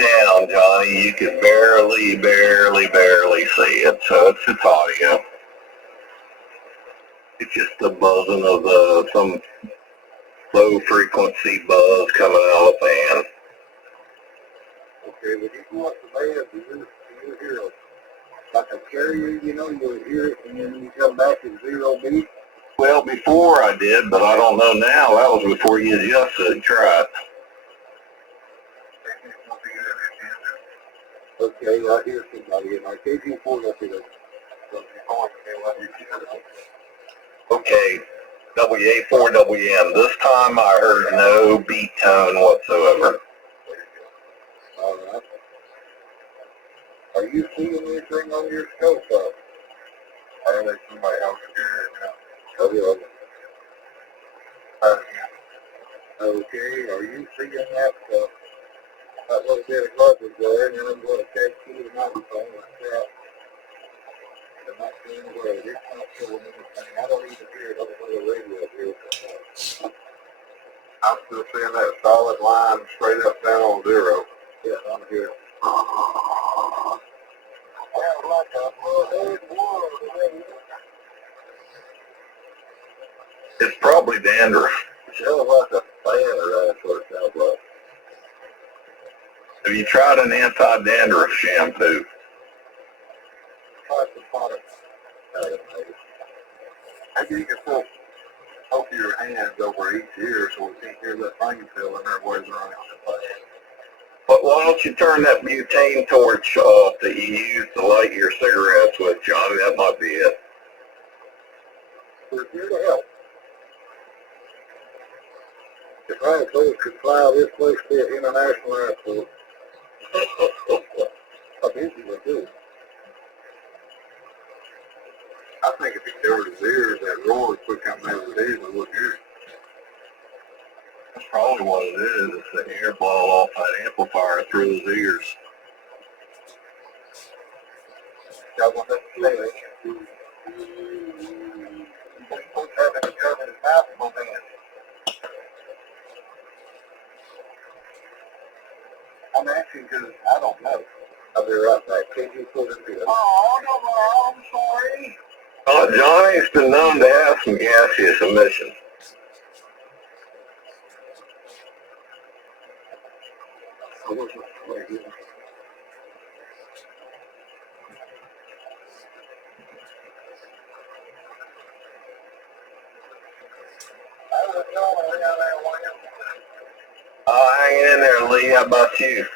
down, Johnny. You can barely see it, so it's audio. It's just the buzzing of some low frequency buzz coming out of the fan. Okay, when you go up the band, do you hear like a carrier, you'll hear it, and then when you come back it's 0 beat? Well, before I did, but I don't know now. That was before you adjusted and tried. Okay, I hear somebody, and I gave you 4 up here. Okay, WA4WM. This time I heard no beat tone whatsoever. All right. Are you seeing anything on your scope up? I don't think somebody else here now. Oh, yeah. Okay, are you seeing that little bit of garbage there, and then I'm going to take you to the microphone like that. I'm not seeing where it's not showing anything. I don't even hear it on the radio here. I'm still seeing that solid line straight up down on 0. Yeah, I'm here. It's probably dandruff. It sounds like a fan, or that's what it sounds like. Have you tried an anti-dandruff shampoo? Try some products. Maybe you can put both of your hands over each ear so we can't hear that thing feel in there whizzing around the fan. But why don't you turn that butane torch off that you use to light your cigarettes with, Johnny? That might be it. We're here to help. If I told could fly this place to an international airport, how busy we do. I think if he covered his ears, that roar would put coming out of his ears and wouldn't hear it. That's probably what it is. It's the air blowing off that amplifier through his ears. Y'all want that to say it? He's supposed to have it covered his mouth with both hands. I'm asking because I don't know. I'll be right back. Can you put it in? Oh, no, I'm sorry. Johnny's been known to have some gaseous emissions. I wasn't sure. Hanging in there, Lee. How about you?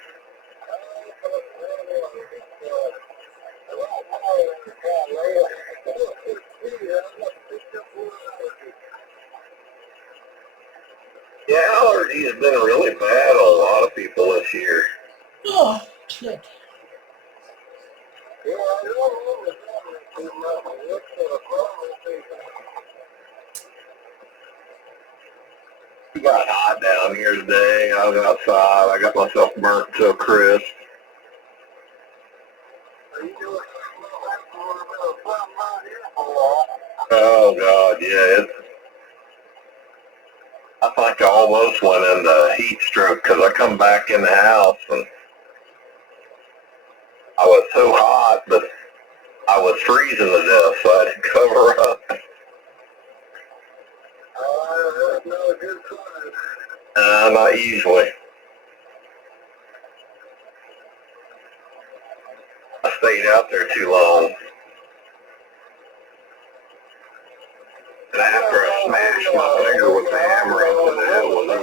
Yeah, allergy has been really bad on a lot of people this year. Oh, shit. It got hot down here today. I was outside. I got myself burnt to a crisp. Oh, God, yeah. I think I almost went into heat stroke because I come back in the house and I was so hot, but I was freezing to death, so I had to cover up. Not usually. I stayed out there too long. And after I smashed my finger with the hammer into the head with it,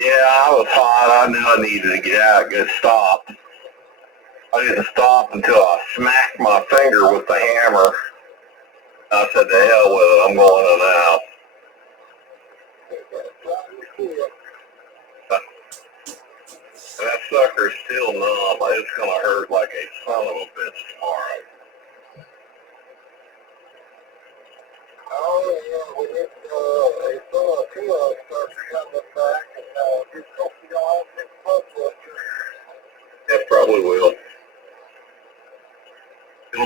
yeah, I was hot. I knew I needed to get out, get stopped. I didn't stop until I smacked my finger with the hammer. I said, to hell with it, I'm going in now. That sucker's still numb. It's going to hurt like a son of a bitch tomorrow.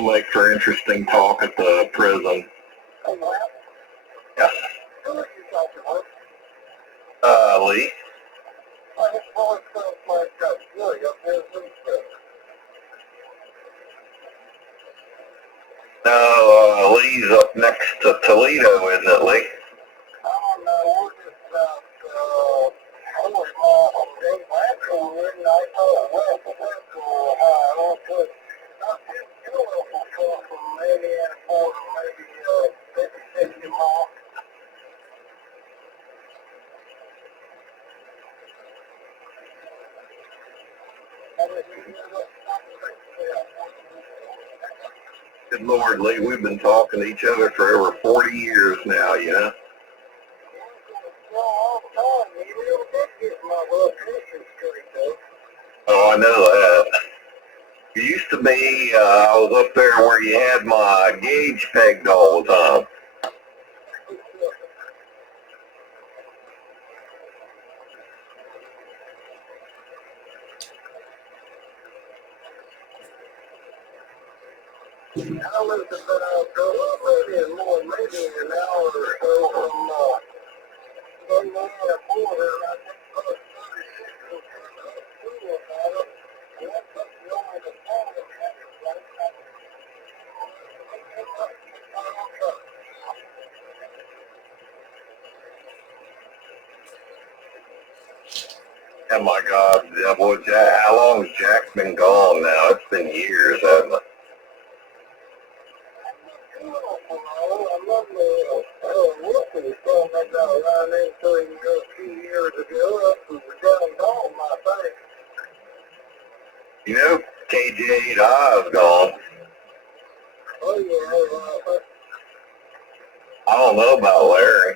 will make for interesting talk at the prison. Oh, wow. Yeah. Who are you talking about? Lee. I just want stuff like that. Really, up there, some stuff. No, Lee's up next to Toledo, isn't it, Lee? I don't know. We're just holy mile from Dave Blanco. We're in I thought west of Blanco, Ohio. But not just beautiful stuff from maybe at a quarter, maybe 50 miles. Good Lord, Lee, we've been talking to each other for over 40 years now, you know? Oh, I know that. It used to be, I was up there where you had my gauge pegged all the time. I lived about maybe an hour or so from the border, and I just put a 36 and turned up through about it, and that took me over the phone and Oh my God, yeah, boy, Jack, how long has Jack been gone now? It's been years, hasn't it? I love the Wilson song I got around into him a few years ago. That was down home, I think. You know, KJ8I is gone. Oh, yeah, I don't know about Larry.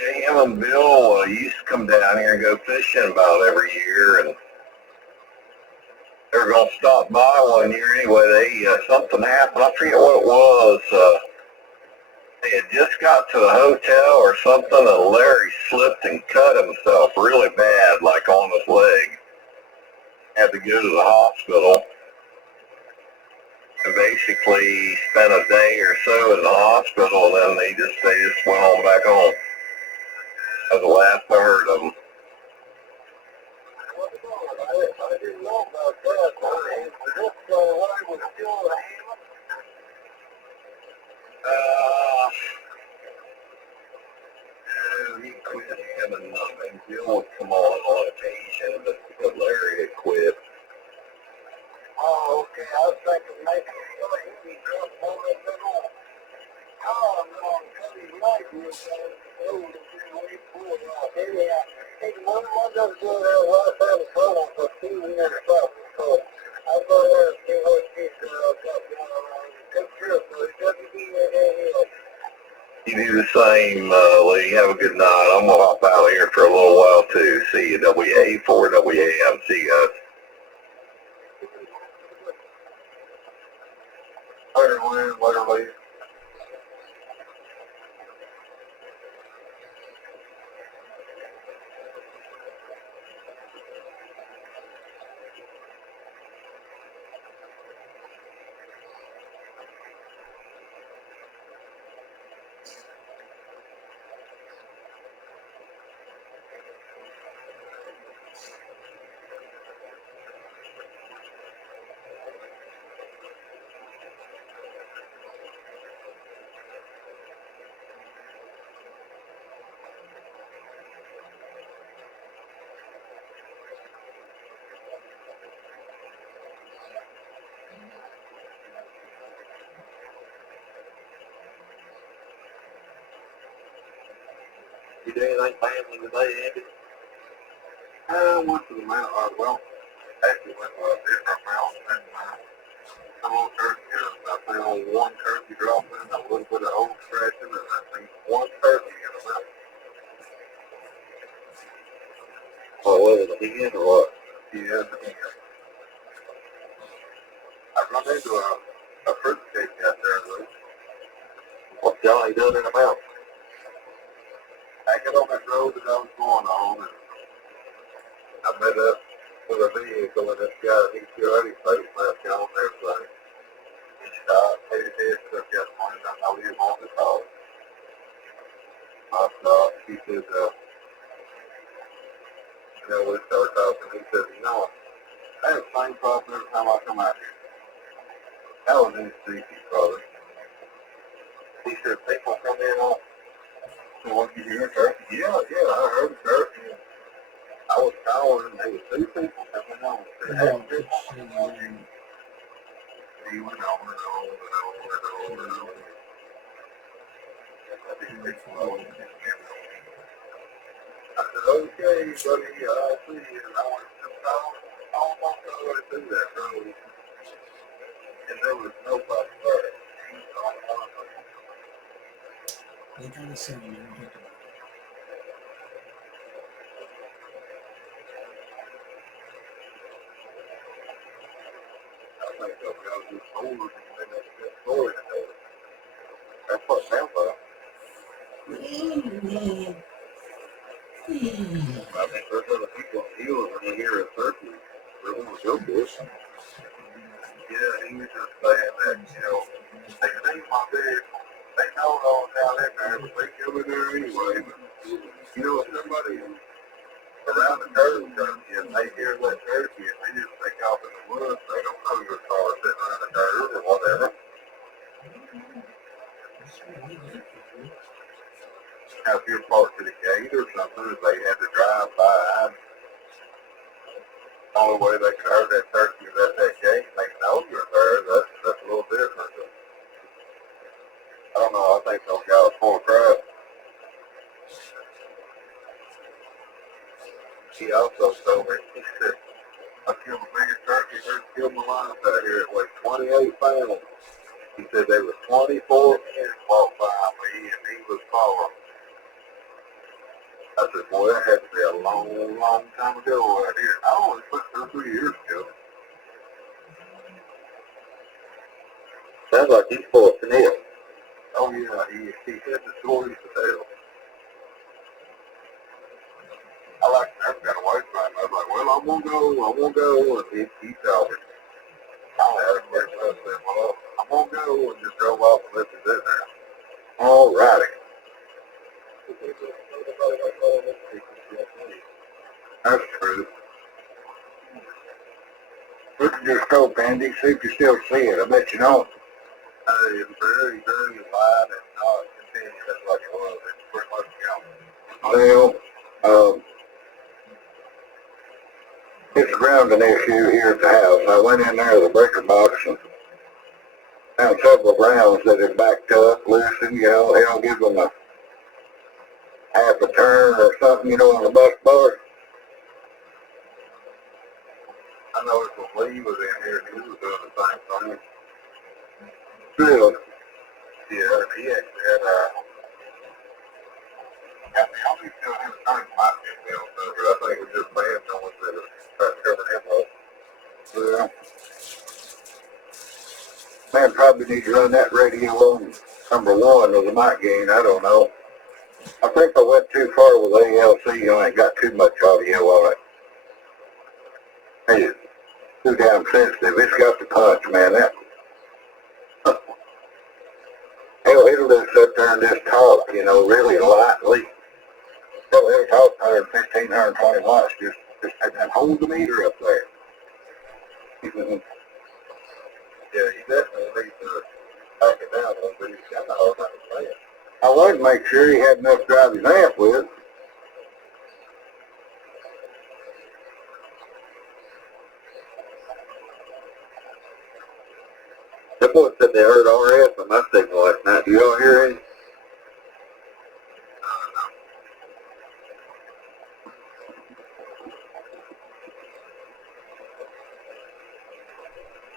Yeah, him and Bill used to come down here and go fishing about every year, and they were going to stop by one year anyway. Something happened. I forget what it was. They had just got to the hotel or something, and Larry slipped and cut himself really bad, like on his leg. Had to go to the hospital. And basically spent a day or so in the hospital, and then they just went on back home. That was the last I heard of them. I didn't know about that. This one was still a hammer. He quit having nothing. Bill would come on occasion, but Larry had quit. Oh, okay. I was thinking maybe he just wanted to know. Oh, no, his life was old and way full out. Hey, one does go there last time someone for 2 years something, so I go there and see what this got going on. Take care of it. Doesn't do that. You do the same, Lee. Have a good night. I'm going to hop out of here for a little while, too. See you, WA4WAM. See you guys. Later, Lynn. Later, Lee. You do anything family today, Andy? I went to the mountain, actually went to a different mountain and some old turkey here. I think on one turkey dropping, a little bit of old scratching, and I think one turkey in the mountain. Oh, what was it again or what? Yeah, I run into a fruit cake out there, though. What Johnny done in the mountain? I got on that road that I was going on, and I met up with a vehicle, and this guy, he still had his face mask on and everything. He stopped, paid his head, took out money, I know he didn't want to talk. I stopped, he said, we started talking, he said, I have the same problem every time I come out here. That was in his speaking, brother. He said, people come in on, so what, you hear a turkey? Yeah, I heard a turkey. I was calling, and there was two people coming on. Said, hey, people coming on here. He went on and on and on and on and on. I said, okay, buddy, I'll see you. And I went to almost all the way through that road. And there was nobody there. He was the only one there. They kind of sound like I think those guys just sold it and then they just sold it. That's what Tampa. I think there's other people in the hills when you hear a turkey. They want to go bush. Yeah, he was just saying that, they see my vehicle. They know it all down in there, but they come in there anyway. But, if somebody around the curve turkey and they hear that turkey and they just take off in the woods, they don't know your car sitting around the curve or whatever. Now, if you're parked at a gate or something, if they had to drive by, the only way they could heard that turkey was at that gate and they know you're there, that's a little different. I don't know, I think those guys full of crap. He also told me, he said, I killed the biggest turkey I ever killed in my life out here. It weighed 28 pounds. He said there was 24 men walked by me and he was following. I said, boy, that had to be a long, long time ago out here. I only put 2 or 3 years ago. Sounds like he's full of finesse. Oh yeah, he had the stories to tell. I like never got away from him. I was like, well, I'm gonna go, and he told me. I had a question. I said, well, I'm gonna go, and just drove off and left it in there. All righty. That's true. Look at your scope, Andy. See if you still see it. I bet you don't. It's very, very light and not continuous like it was. It's pretty much gone. Well, it's a grounding issue here at the house. I went in there with a breaker box and found several grounds that had backed up, loosened, hell, give them a half a turn or something, on the bus bar. I noticed when Lee was in here, he was doing the same thing. Really? Yeah, he actually had the only still had a turn might be built over. I think it was just bad knowing that it was covered him up. Yeah. Man, probably need to run that radio on number 1 with the mic gain. I don't know. I think I went too far with ALC. I ain't got too much audio on it. Hey, it's too damn sensitive. It's got the punch, man. That hell, it'll just sit there and just talk, really lightly. It'll talk 115, 120 watts. Just and hold the meter up there. Yeah, you definitely need to back it down a little bit. He's got the whole thing playing. I wanted to make sure he had enough to drive his amp with. The boy said they heard RF on my signal last night. Do y'all hear any?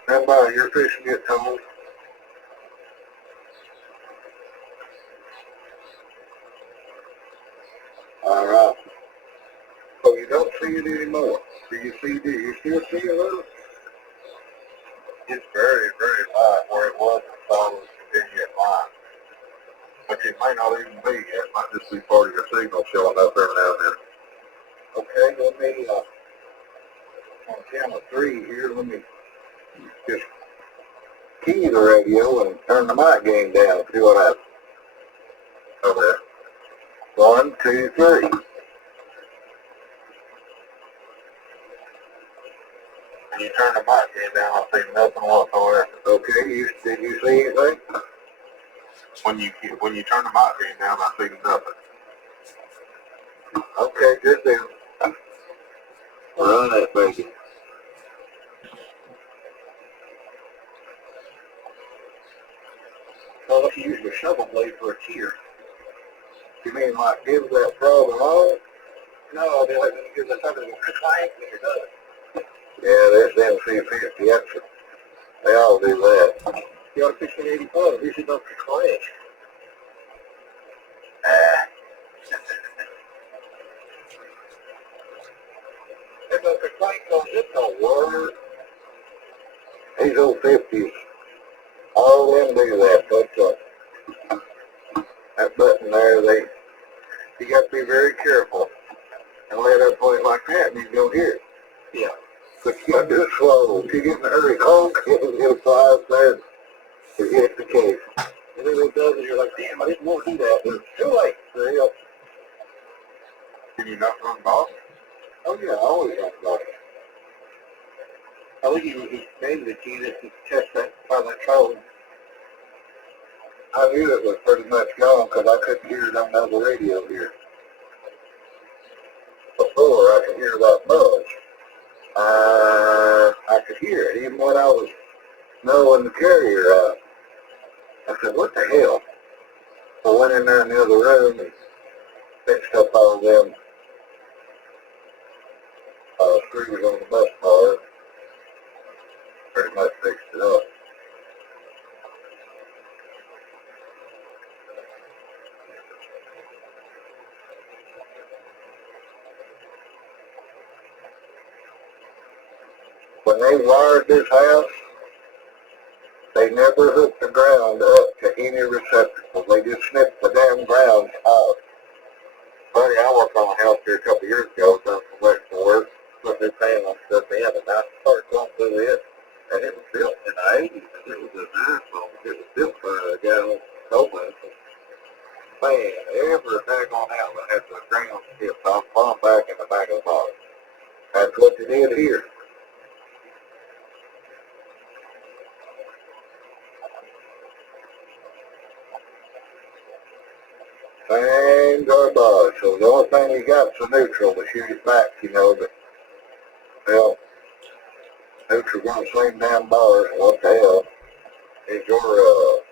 Stand by, your fish will get told. All right. So you don't see it LCD. You still see a little? It's very, very light where it was installed with continuous line. But it may not even be. It might just be part of your signal showing up every now and then. Okay, let me, on channel 3 here, let me just key the radio and turn the mic gain down and see what happens. Okay. 1, 2, 3. When you turn the mic gain down, I see nothing whatsoever. Okay, did you see anything? When you turn the mic gain down, I see nothing. Okay, good deal. Run that baby. Well, if you use your shovel blade for a tear. You mean like give that problem on? No, they like give that something to clank when you're done. Yeah, that's MC50. That's, they all do that. You got a 1685. These are not clank. If the clank goes, it don't work. These old 50s, all of them do that. But that button there, you got to be very careful and let up point like that, and you don't hear it. Yeah. But you got to do it slow. If you get in a hurry, honk, it'll fly up there to get the case. And then it does, and you're like, damn, I didn't want to do that. It's too late. So, can you not run boss? Oh, yeah, I always run boss. I think he named it to you just to test that, find that code. I knew it was pretty much gone because I couldn't hear it on the other radio here. Before, I could hear that buzz. I could hear it even when I was knowing the carrier out. I said, what the hell? I went in there in the other room and fixed up all them screws on the bus bar. Pretty much fixed it up. When they wired this house, they never hooked the ground up to any receptacle. They just snipped the damn ground off. Buddy, I worked on a house here a couple of years ago, done some electrical work, put new panels and stuff in, and I started going through it, and it was built in the 80s, and it was a nice home. It was built by a guy on Coleman. Man, every daggone house that had the ground stripped off, plumb back in the back of the box. That's what you did here. Same garbage. So the only thing you got is the neutral to shoot it back, you know, but, well, neutral on the same damn bars. What the hell? Is your,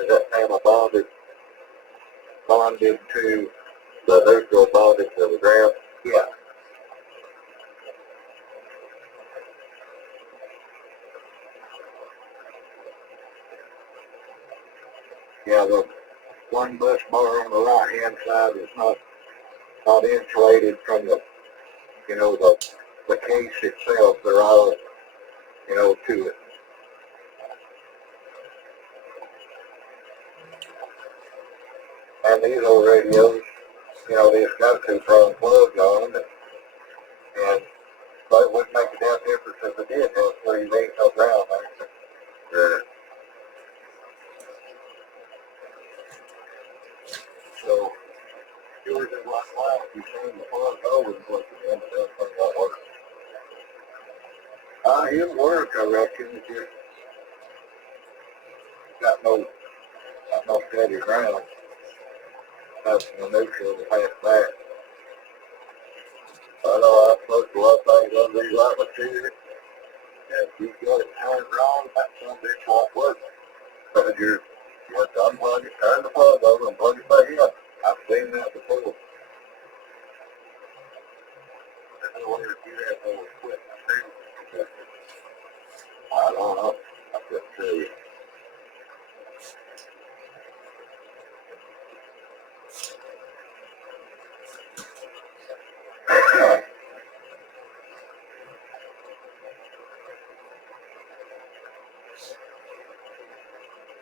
is that panel bonded to the neutral bonded to the ground? Yeah. Yeah, the one bus bar on the right hand side is not insulated from the, you know, the case itself. They're all, you know, to it. And these old radios, you know, they've got 2-prong plugs on them, and but it wouldn't make a damn difference if it did have 3 legs on ground there. So, yours is like, wow, if you turn the plug over and put it in, the thing won't work. It'll work, I reckon, if you got no steady ground. That's the neutral to pass back. I know I've put a lot of things under these light material. And if you've got it turned wrong, that some bitch won't work. But you have to unplug it, turn the plug over, and plug it back in. I've seen that before. I wonder if you have no equipment too. I don't know. I couldn't tell you.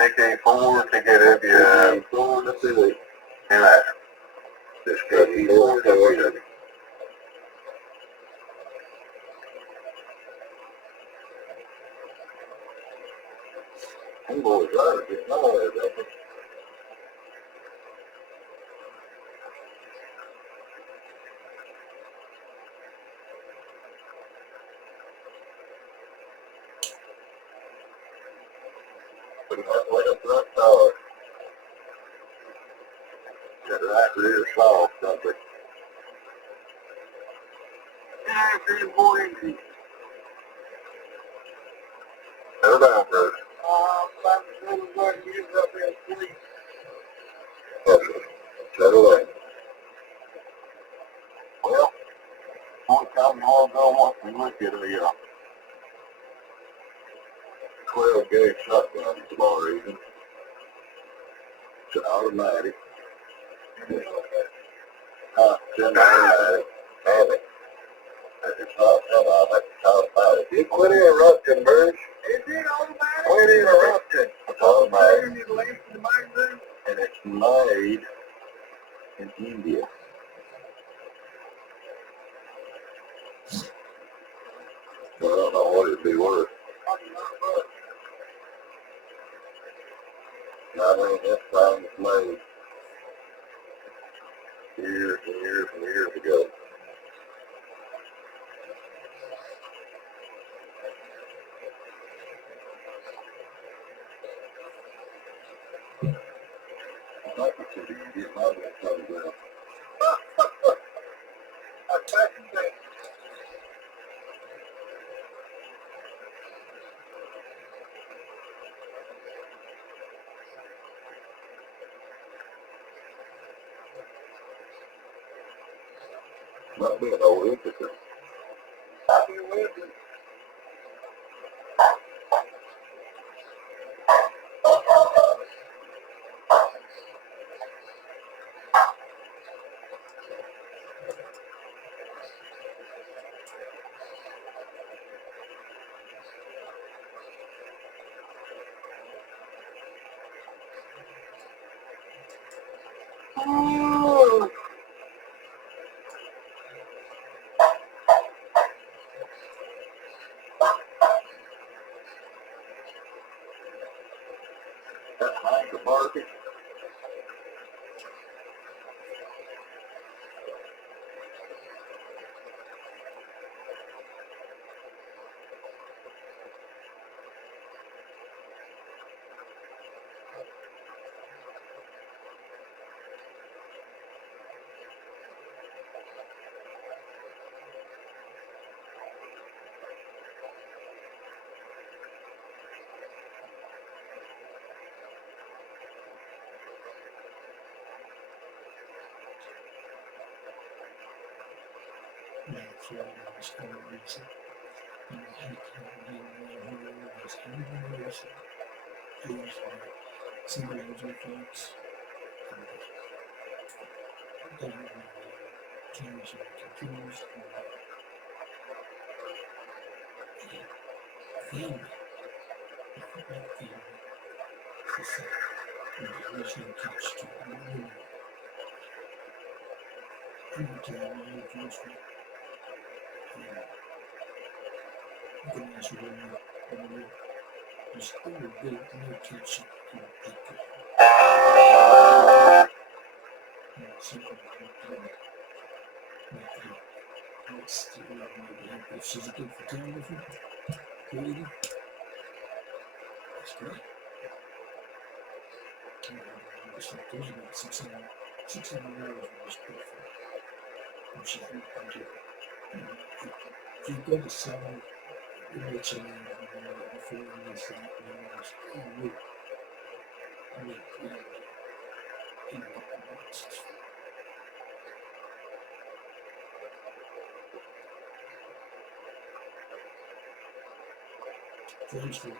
TK4, TKW, 4 to Philly. and that. Just got these 4 to Them boys are getting nowhere, baby. Put that way up front tower. That right rear saw something. Yeah, 3 and 4 inches. settle down, Bruce. I'm going to use up in sleep. Okay. Settle down. Well, one time I'll go want to look at a 12 gauge shotgun tomorrow evening. It's an automatic. Semi-automatic. Damn it. It's not semi-automatic, it's automatic. You quit interrupting, Bruce. Is it automatic? Quit interrupting. It's automatic. And it's made in India. So I don't know what it'd be worth. I mean, this thing was made years and years and years ago. I like it to be India. My little comes out. That's fascinating. Might be an old emphasis. Happy Wednesday. Oh, that Hank of Barky. That's what I was going to say. And I can't believe who was anybody else is somebody who's folks. And got James confused. Family. That family. The original catch to every time I introduced me. You can ask you there's still a big no catch in that good. Something what's the maybe if she's a good photographer, creative, that's great. There's about 600 hours of this stuff. And she's really into it. If you go to sell it makes you before you miss that, you know, I mean, James Freq.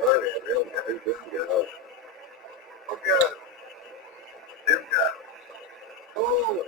heard of them guys. Who's them guys? What guys? Them guys. Oh,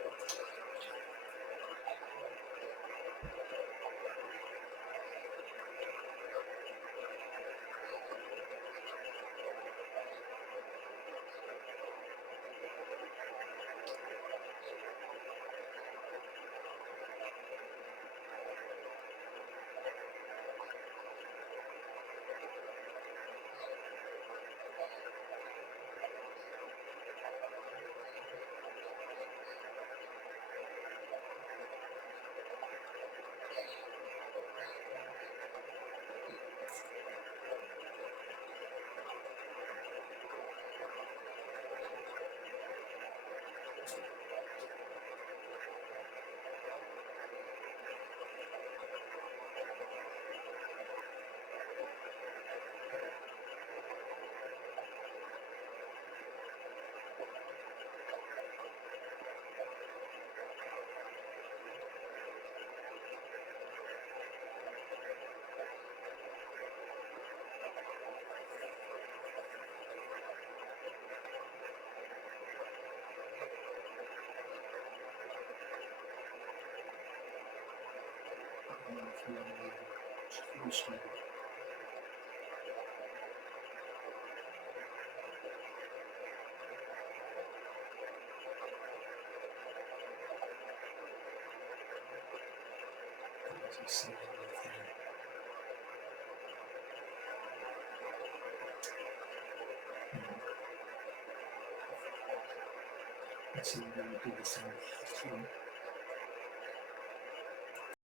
Let's see, we're going to do the same.